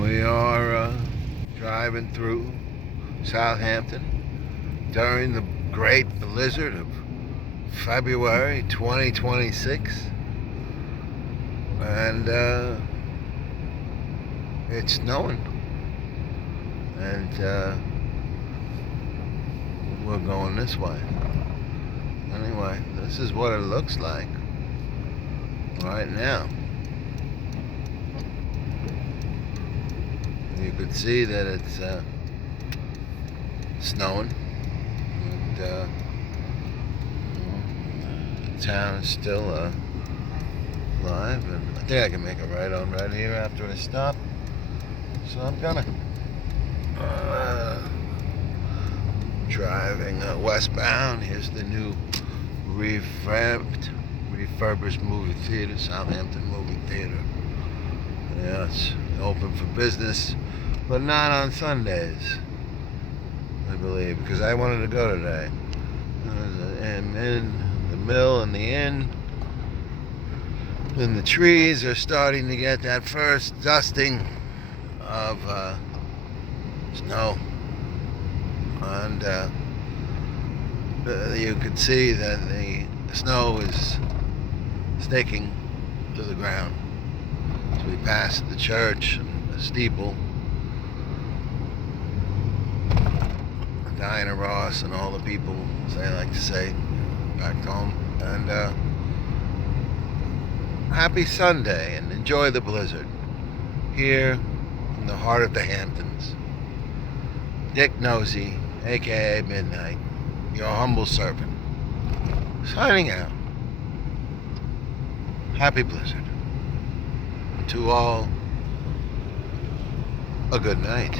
We are driving through Southampton during the great blizzard of February 2026, and it's snowing, and we're going this way. Anyway, this is what it looks like right now. You could see that it's snowing, and the town is still alive, and I think I can make a right on right here after I stop, so I'm gonna driving westbound. Here's the new refurbished movie theater, Southampton Movie Theater. Yeah, it's open for business, but not on Sundays, I believe, because I wanted to go today. And in the mill and the inn, and the trees are starting to get that first dusting of snow, and you could see that the snow is sticking to the ground. As we passed the church and the steeple, Diana Ross and all the people, as I like to say, back home. And happy Sunday, and enjoy the blizzard here in the heart of the Hamptons. Dick Nosey, aka Midnight, your humble servant, signing out. Happy blizzard. To all, a good night.